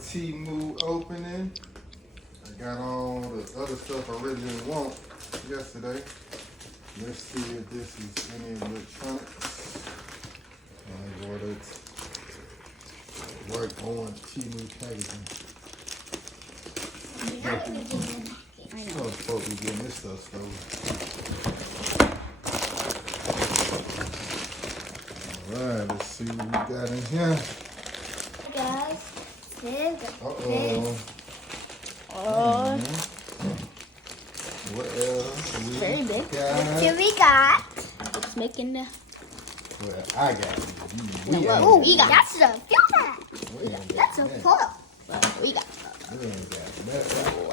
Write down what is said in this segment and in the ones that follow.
Temu opening. I got all the other stuff I really didn't want yesterday. Let's see if this is any electronics. I ordered work on Temu packaging. I know it's supposed to be getting this stuff stolen. Alright, let's see what we got in here. Guys, Uh-oh. What else we very big. got? Here we got. It's making the. Well, I got it. Oh, we got. That's a filter. That's a photo. We got. We ain't got that.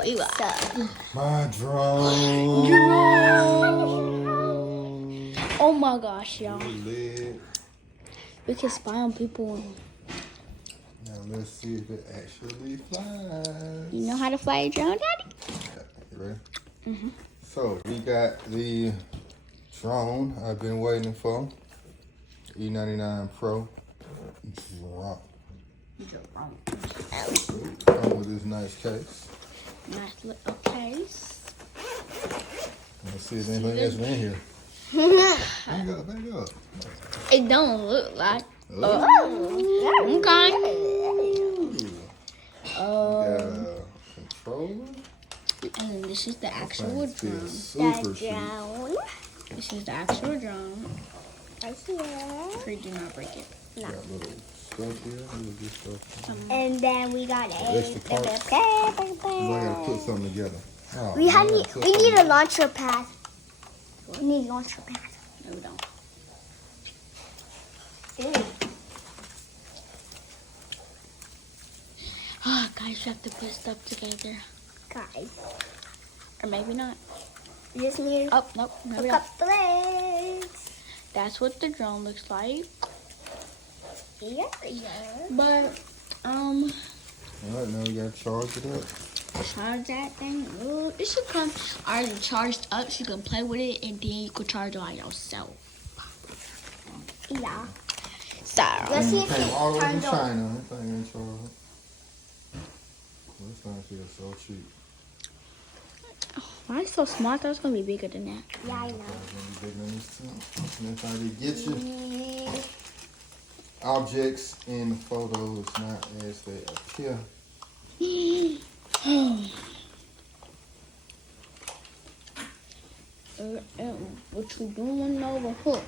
We got. My drone. Oh my gosh, y'all. Lid. We can spy on people. Now let's see if it actually flies. You know how to fly a drone, Daddy? Yeah, you ready? Mm-hmm. So we got the drone I've been waiting for. E99 Pro drone. Come with this nice case. Nice little case. Let's see if anything else in here. Back up. It don't look like. Oh. Okay. Got a controller. And then this is the actual drone. Super cheap. This is the actual drone. Right here. Pray do not break it. No. Got little stuff here. Little stuff. And then we got Extra parts. I gotta put something together. Oh, we need a launcher pad. We need a launcher pad. No, we don't. Oh, guys, you have to put stuff together. Guys. Or maybe not. We just need Oh, nope. No, we hook don't. up the legs. That's what the drone looks like. Yeah. But, Alright, now we gotta charge it up. charge that thing. Ooh, it should come already charged up so you can play with it and then you can charge it by yourself. Yeah. So, Let's see if Came all the it way from turns on. China. That thing ain't charged. This thing feels so cheap. why is it so small? I thought it was going to be bigger than that. Yeah, I know. It's gonna be bigger than this too. Next time they get you, objects in photos not as they appear. What you doing over here?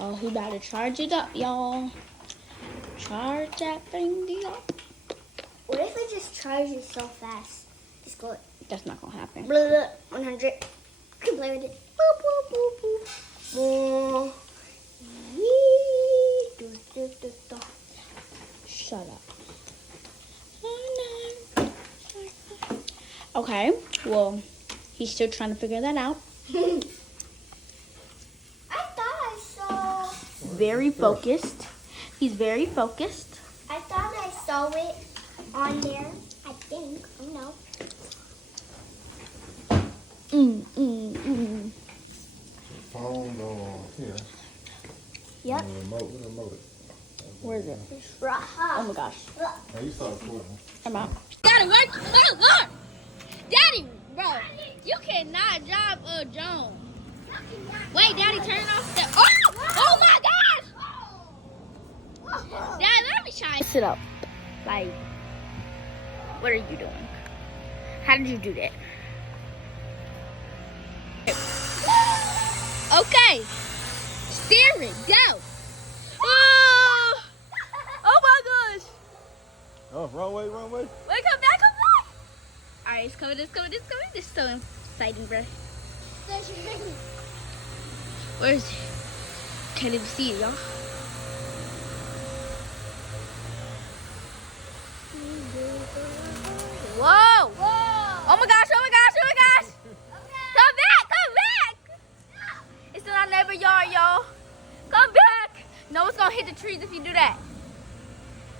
Oh, he about to charge it up, y'all. Charge that thing up. What if it just charges so fast? Just go That's not going to happen. blah, blah, 100. You can play with it. Boop, boop, boop, boop. More. Yee. Do, do, do, do. Shut up. Okay, well, he's still trying to figure that out. I thought I saw. Very focused. He's very focused. I thought I saw it on there. I think. I don't know. Phone go on here. Yep. And the remote. Where is it? Oh Raha. my gosh. Now you start recording. I'm out. Daddy, look! Daddy, bro, you cannot drive a drone. Wait, Daddy, turn off the. Oh my gosh! Dad, let me try. Sit up. Like, what are you doing? How did you do that? Okay. Steering, go. Oh my gosh. Oh, wrong way. Wait, come back. Alright, it's coming. This is so exciting, bro. Where is it? Can't even see it, y'all. Whoa! Oh my gosh! Come back! It's in our neighbor yard, y'all. Come back! No, it's gonna hit the trees if you do that.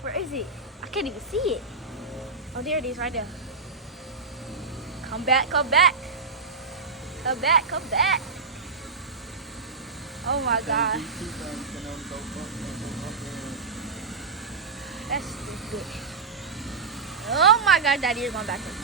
Where is it? I can't even see it. Oh, there it is, right there. Come back. Oh my God. That's stupid. my gosh, Daddy, you're going backwards.